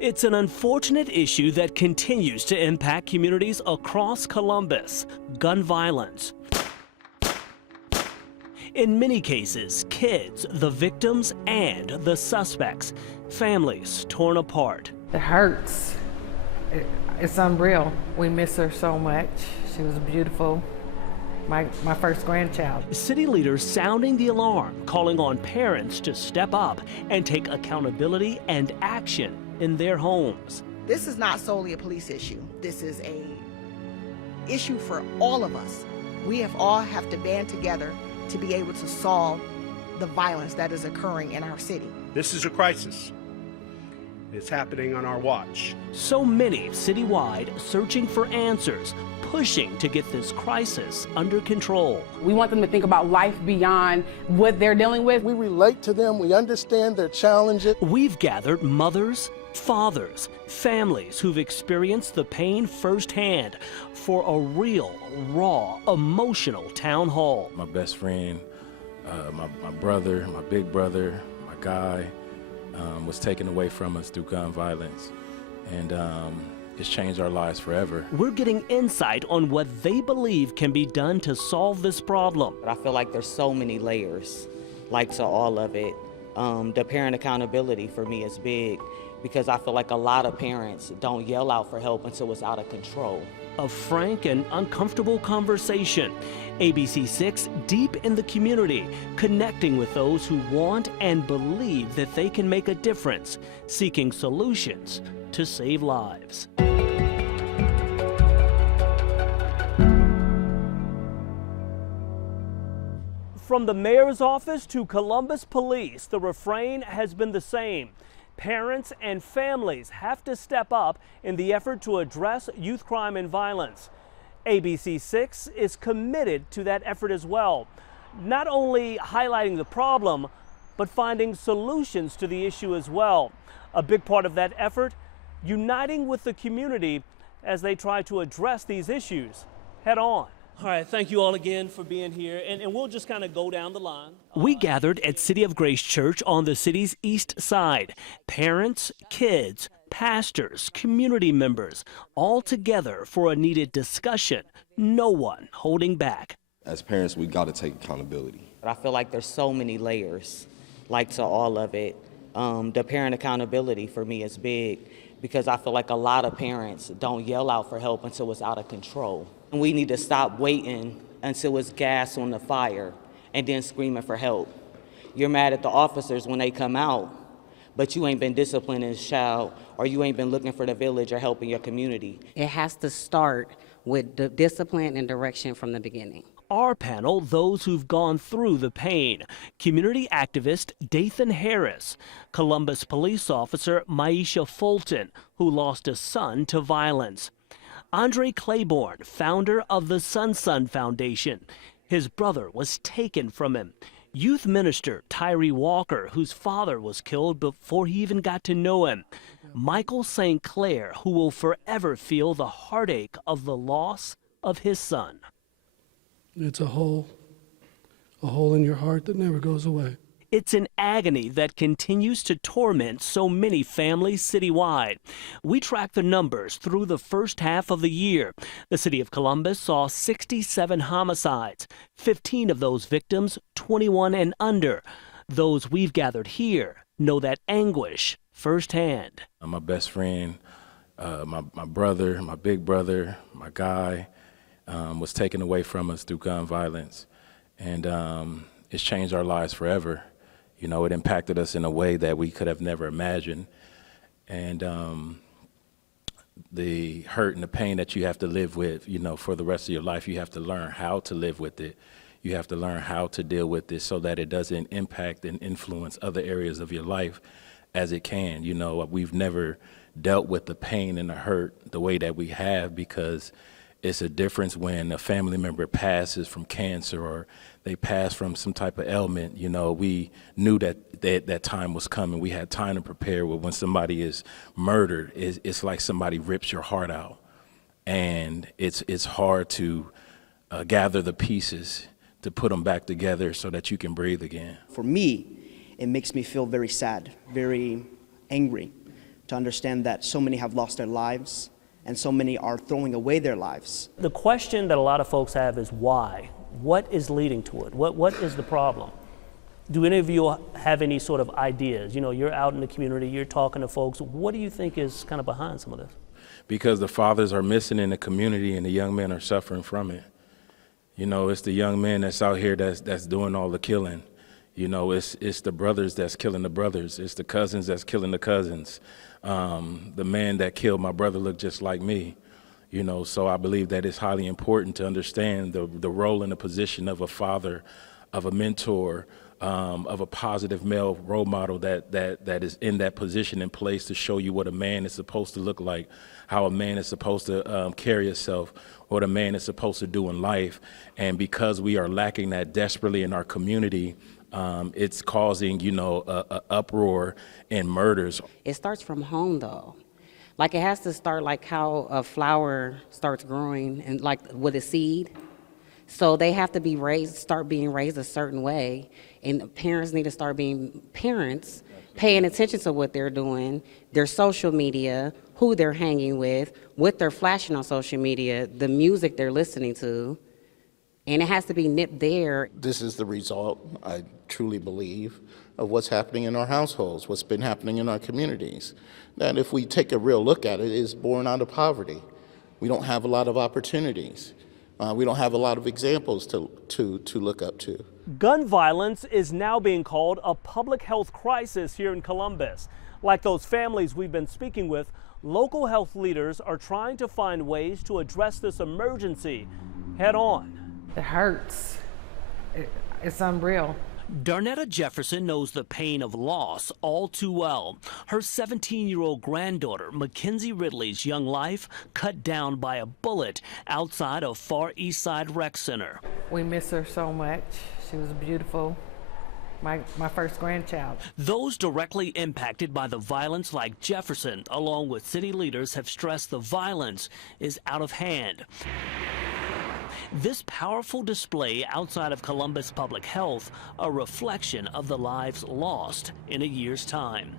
It's an unfortunate issue that continues to impact communities across Columbus: gun violence. In many cases, kids, the victims, and the suspects, families torn apart. It hurts. It's unreal. We miss her so much. She was beautiful. My first grandchild. City leaders sounding the alarm, calling on parents to step up and take accountability and action in their homes. This is not solely a police issue. This is an issue for all of us. We all have to band together to be able to solve the violence that is occurring in our city. This is a crisis. It's happening on our watch. So many citywide searching for answers, pushing to get this crisis under control. We want them to think about life beyond what they're dealing with. We relate to them, we understand their challenges. We've gathered mothers, fathers, families who've experienced the pain firsthand for a real, raw, emotional town hall. My best friend, my brother, my big brother, my guy, was taken away from us through gun violence, and it's changed our lives forever. We're getting insight on what they believe can be done to solve this problem. I feel like there's so many layers, like, to all of it. The parent accountability for me is big, because I feel like a lot of parents don't yell out for help until it's out of control. A frank and uncomfortable conversation. ABC6 deep in the community, connecting with those who want and believe that they can make a difference, seeking solutions to save lives. From the mayor's office to Columbus Police, the refrain has been the same. Parents and families have to step up in the effort to address youth crime and violence. ABC6 is committed to that effort as well, not only highlighting the problem, but finding solutions to the issue as well. A big part of that effort, uniting with the community as they try to address these issues head on. All right, thank you all again for being here, and we'll just kind of go down the line. We gathered at City of Grace Church on the city's east side. Parents, kids, pastors, community members, all together for a needed discussion, no one holding back. As parents, we got to take accountability. I feel like there's so many layers, like, to all of it. The parent accountability for me is big, because I feel like a lot of parents don't yell out for help until it's out of control. And we need to stop waiting until it's gas on the fire and then screaming for help. You're mad at the officers when they come out, but you ain't been disciplining a child, or you ain't been looking for the village or helping your community. It has to start with the discipline and direction from the beginning. Our panel, those who've gone through the pain. Community activist Dathan Harris, Columbus police officer Maisha Fulton, who lost a son to violence. Andre Claiborne, founder of the Sun Foundation. His brother was taken from him. Youth minister Tyree Walker, whose father was killed before he even got to know him. Michael St. Clair, who will forever feel the heartache of the loss of his son. It's a hole in your heart that never goes away. It's an agony that continues to torment so many families citywide. We track the numbers through the first half of the year. The city of Columbus saw 67 homicides, 15 of those victims 21 and under. Those we've gathered here know that anguish firsthand. My best friend, my brother, my big brother, my guy, was taken away from us through gun violence, and it's changed our lives forever. You know, it impacted us in a way that we could have never imagined. And the hurt and the pain that you have to live with, you know, for the rest of your life, you have to learn how to live with it. You have to learn how to deal with it so that it doesn't impact and influence other areas of your life as it can. You know, we've never dealt with the pain and the hurt the way that we have, because it's a difference when a family member passes from cancer or they pass from some type of ailment. You know, we knew that time was coming. We had time to prepare. But when somebody is murdered, it's like somebody rips your heart out. And it's hard to gather the pieces to put them back together so that you can breathe again. For me, it makes me feel very sad, very angry, to understand that so many have lost their lives and so many are throwing away their lives. The question that a lot of folks have is why? What is leading to it? What is the problem? Do any of you have any sort of ideas? You know, you're out in the community, you're talking to folks. What do you think is kind of behind some of this? Because the fathers are missing in the community and the young men are suffering from it. You know, it's the young men that's out here that's doing all the killing. You know, it's the brothers that's killing the brothers. It's the cousins that's killing the cousins. The man that killed my brother looked just like me. You know, so I believe that it's highly important to understand the role and the position of a father, of a mentor, of a positive male role model that is in that position in place to show you what a man is supposed to look like, how a man is supposed to carry himself, what a man is supposed to do in life. And because we are lacking that desperately in our community, it's causing, you know, a uproar and murders. It starts from home, though. Like, it has to start like how a flower starts growing and like with a seed. So they have to be start being raised a certain way, and parents need to start being parents, paying attention to what they're doing, their social media, who they're hanging with, what they're flashing on social media, the music they're listening to, and it has to be nipped there. This is the result, I truly believe, of what's happening in our households, what's been happening in our communities. That if we take a real look at it, is born out of poverty. We don't have a lot of opportunities. We don't have a lot of examples to look up to. Gun violence is now being called a public health crisis here in Columbus. Like those families we've been speaking with, local health leaders are trying to find ways to address this emergency head on. It hurts. It's unreal. Darnetta Jefferson knows the pain of loss all too well. Her 17-year-old granddaughter, Mackenzie Ridley's young life, cut down by a bullet outside of Far East Side Rec Center. We miss her so much. She was beautiful. My first grandchild. Those directly impacted by the violence like Jefferson, along with city leaders, have stressed the violence is out of hand. This powerful display outside of Columbus Public Health, a reflection of the lives lost in a year's time.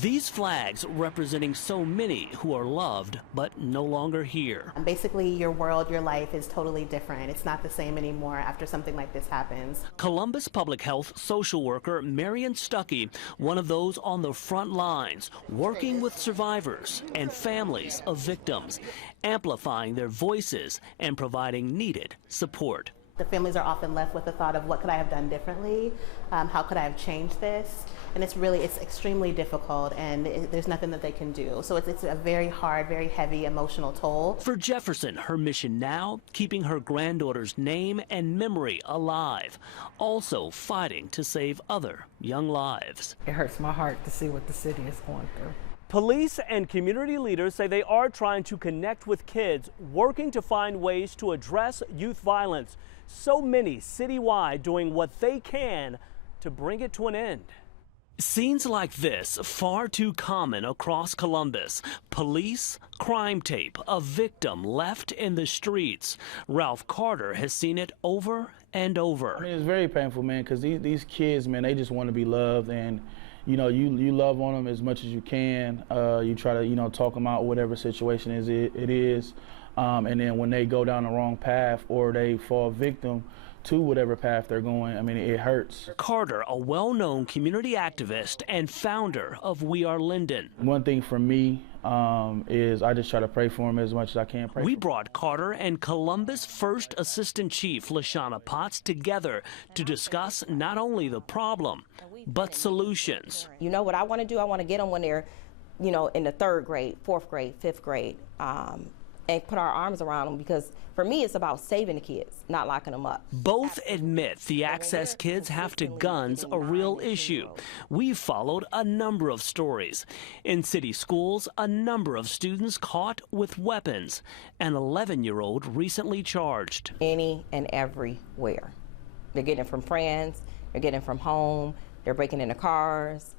These flags representing so many who are loved but no longer here. Basically, your world, your life is totally different. It's not the same anymore after something like this happens. Columbus Public Health social worker Marion Stuckey, one of those on the front lines, working with survivors and families of victims, amplifying their voices and providing needed support. The families are often left with the thought of what could I have done differently? How could I have changed this? And it's extremely difficult, and there's nothing that they can do. So it's a very hard, very heavy emotional toll. For Jefferson, her mission now, keeping her granddaughter's name and memory alive, also fighting to save other young lives. It hurts my heart to see what the city is going through. Police and community leaders say they are trying to connect with kids, working to find ways to address youth violence. So many citywide doing what they can to bring it to an end. Scenes like this far too common across Columbus. Police, crime tape, a victim left in the streets. Ralph Carter has seen it over and over. I mean, it's very painful, man, because these kids, man, they just want to be loved, and you know, you love on them as much as you can. You try to, you know, talk them out whatever situation it is. And then when they go down the wrong path or they fall victim to whatever path they're going, I mean, it hurts. Carter, a well-known community activist and founder of We Are Linden. One thing for me is I just try to pray for him as much as I can. We brought Carter and Columbus First Assistant Chief LaShawna Potts together to discuss not only the problem, but solutions. You know what I want to do? I want to get them when they're, you know, in the 3rd grade, 4th grade, 5th grade, and put our arms around them, because for me it's about saving the kids, not locking them up. Both admit the access kids have to guns a real issue. We've followed a number of stories. In city schools, a number of students caught with weapons. An 11-year-old recently charged. Any and everywhere. They're getting it from friends, they're getting it from home, they're breaking into cars,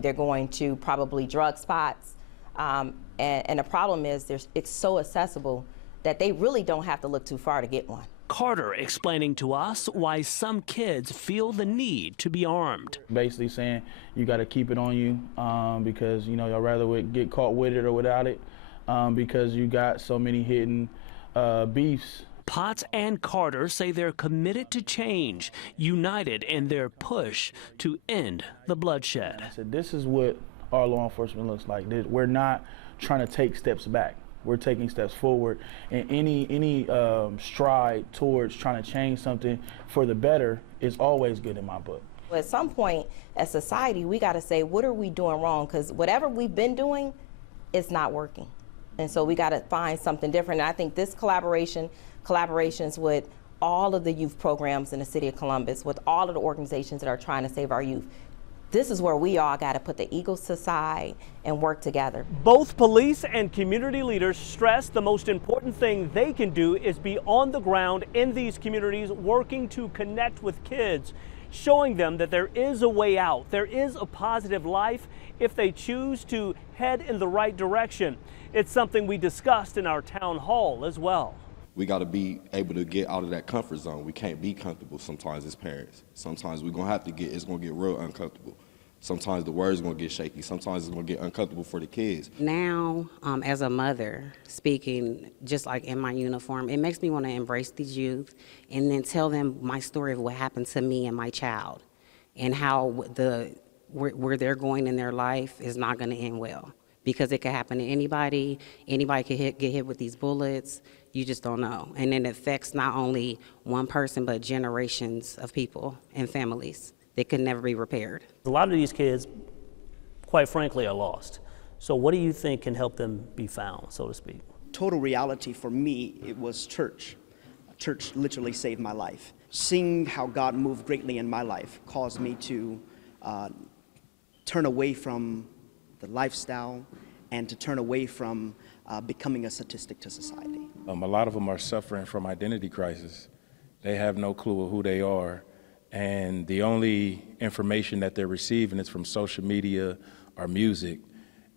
they're going to probably drug spots. And the problem is it's so accessible that they really don't have to look too far to get one. Carter explaining to us why some kids feel the need to be armed. Basically saying you got to keep it on you because, you know, y'all rather get caught with it or without it because you got so many hidden beefs. Potts and Carter say they're committed to change, united in their push to end the bloodshed. I said, this is what our law enforcement looks like. We're not trying to take steps back. We're taking steps forward, and any stride towards trying to change something for the better is always good in my book. At some point, as society, we got to say, what are we doing wrong? Because whatever we've been doing, it's not working. And so we got to find something different. And I think this collaborations with all of the youth programs in the city of Columbus, with all of the organizations that are trying to save our youth, this is where we all got to put the egos aside and work together. Both police and community leaders stress the most important thing they can do is be on the ground in these communities, working to connect with kids, showing them that there is a way out, there is a positive life if they choose to head in the right direction. It's something we discussed in our town hall as well. We got to be able to get out of that comfort zone. We can't be comfortable sometimes as parents. Sometimes we're going to have to it's going to get real uncomfortable. Sometimes the words are going to get shaky. Sometimes it's going to get uncomfortable for the kids. Now, as a mother, speaking just like in my uniform, it makes me want to embrace these youth and then tell them my story of what happened to me and my child and how where they're going in their life is not going to end well. Because it could happen to anybody. Anybody could get hit with these bullets. You just don't know. And it affects not only one person, but generations of people and families that could never be repaired. A lot of these kids, quite frankly, are lost. So what do you think can help them be found, so to speak? Total reality for me, it was church. Church literally saved my life. Seeing how God moved greatly in my life caused me to turn away from the lifestyle and to turn away from becoming a statistic to society. A lot of them are suffering from identity crisis. They have no clue of who they are, and the only information that they're receiving is from social media or music,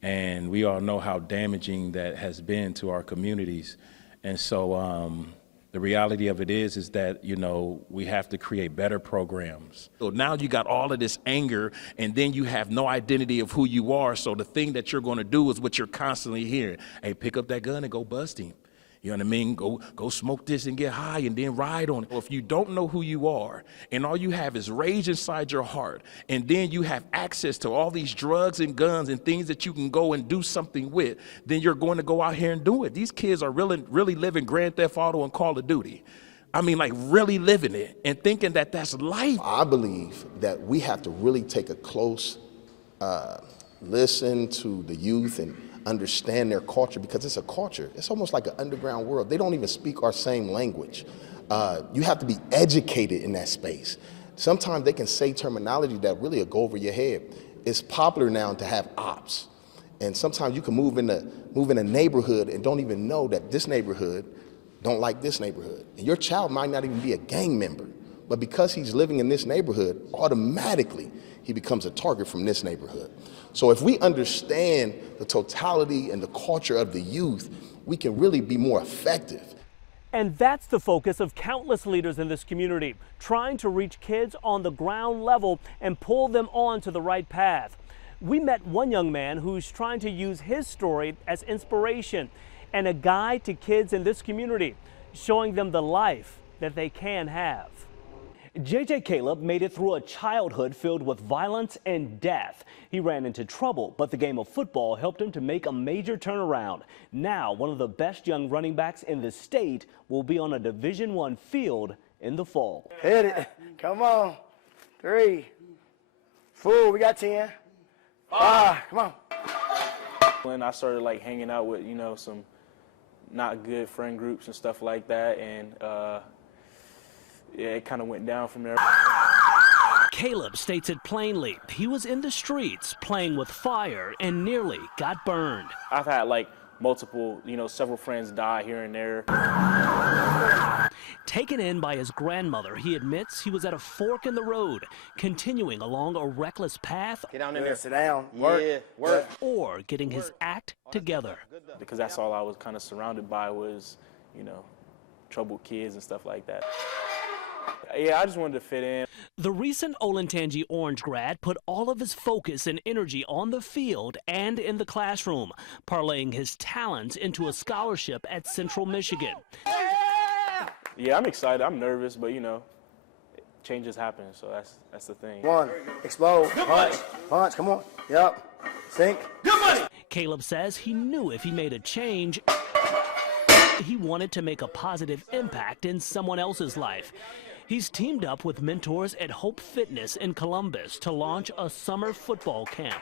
and we all know how damaging that has been to our communities. And so the reality of it is that, you know, we have to create better programs. So now you got all of this anger, and then you have no identity of who you are. So the thing that you're going to do is what you're constantly hearing. Hey, pick up that gun and go bust him. You know what I mean? Go smoke this and get high and then ride on it. Well, if you don't know who you are and all you have is rage inside your heart, and then you have access to all these drugs and guns and things that you can go and do something with, then you're going to go out here and do it. These kids are really living Grand Theft Auto and Call of Duty. I mean, like really living it and thinking that that's life. I believe that we have to really take a close listen to the youth and understand their culture, because it's a culture. It's almost like an underground world. They don't even speak our same language. You have to be educated in that space. Sometimes they can say terminology that really will go over your head. It's popular now to have ops. And sometimes you can move in a neighborhood and don't even know that this neighborhood don't like this neighborhood. And your child might not even be a gang member, but because he's living in this neighborhood, automatically he becomes a target from this neighborhood. So if we understand the totality and the culture of the youth, we can really be more effective. And that's the focus of countless leaders in this community, trying to reach kids on the ground level and pull them on to the right path. We met one young man who's trying to use his story as inspiration and a guide to kids in this community, showing them the life that they can have. JJ Caleb made it through a childhood filled with violence and death. He ran into trouble, but the game of football helped him to make a major turnaround. Now, one of the best young running backs in the state will be on a Division I field in the fall. Hit it. Come on. 3, 4, we got 10. 5, come on. When I started like hanging out with, you know, some not good friend groups and stuff like that, and yeah, it kind of went down from there. Caleb states it plainly. He was in the streets playing with fire and nearly got burned. I've had like multiple, you know, several friends die here and there. Taken in by his grandmother, he admits he was at a fork in the road, continuing along a reckless path. Get down in there. Sit down. Work. Yeah, work. Or getting his act together. Because that's all I was kind of surrounded by was, you know, troubled kids and stuff like that. Yeah, I just wanted to fit in. The recent Olentangy Orange grad put all of his focus and energy on the field and in the classroom, parlaying his talents into a scholarship at Central Michigan. Yeah, I'm excited. I'm nervous, but you know, changes happen, so that's the thing. One, explode, punch, come on. Yep, sink. Good money. Caleb says he knew if he made a change, he wanted to make a positive impact in someone else's life. He's teamed up with mentors at Hope Fitness in Columbus to launch a summer football camp.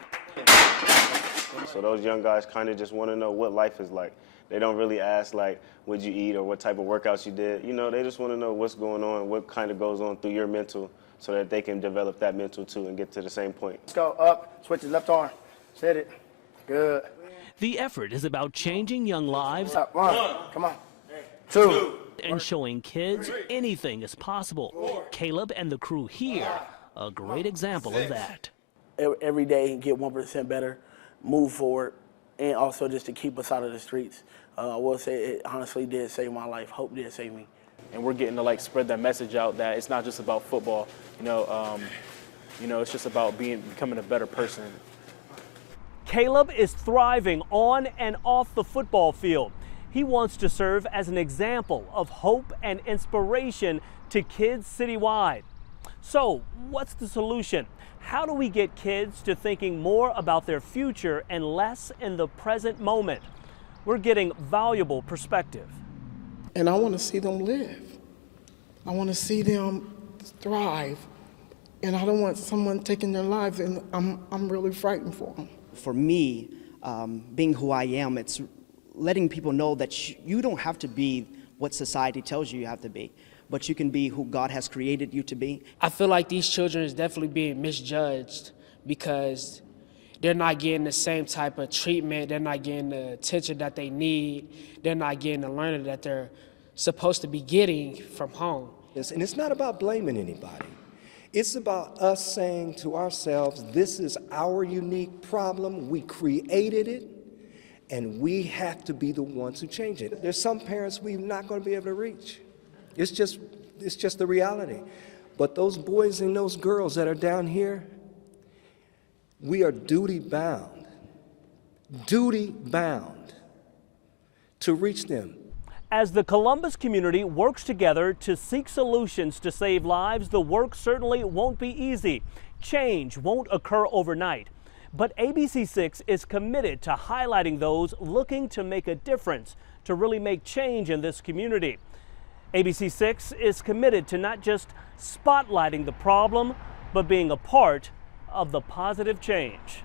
So those young guys kind of just want to know what life is like. They don't really ask like, what'd you eat or what type of workouts you did. You know, they just want to know what's going on, what kind of goes on through your mental so that they can develop that mental too and get to the same point. Let's go up, switch his left arm, set it, good. The effort is about changing young lives. Up, one, come on, two. And showing kids anything is possible. Caleb and the crew here, a great example of that. Every day, get 1% better, move forward, and also just to keep us out of the streets. I will say it honestly did save my life. Hope did save me. And we're getting to like spread that message out that it's not just about football. You know, it's just about becoming a better person. Caleb is thriving on and off the football field. He wants to serve as an example of hope and inspiration to kids citywide. So, what's the solution? How do we get kids to thinking more about their future and less in the present moment? We're getting valuable perspective. And I want to see them live. I want to see them thrive. And I don't want someone taking their lives, and I'm really frightened for them. For me, being who I am, it's letting people know that you don't have to be what society tells you have to be, but you can be who God has created you to be. I feel like these children is definitely being misjudged because they're not getting the same type of treatment, they're not getting the attention that they need, they're not getting the learning that they're supposed to be getting from home. And it's not about blaming anybody. It's about us saying to ourselves, this is our unique problem, we created it, and we have to be the ones who change it. There's some parents we're not going to be able to reach. It's just the reality. But those boys and those girls that are down here, we are duty bound to reach them. As the Columbus community works together to seek solutions to save lives, the work certainly won't be easy. Change won't occur overnight. But ABC6 is committed to highlighting those looking to make a difference, to really make change in this community. ABC6 is committed to not just spotlighting the problem, but being a part of the positive change.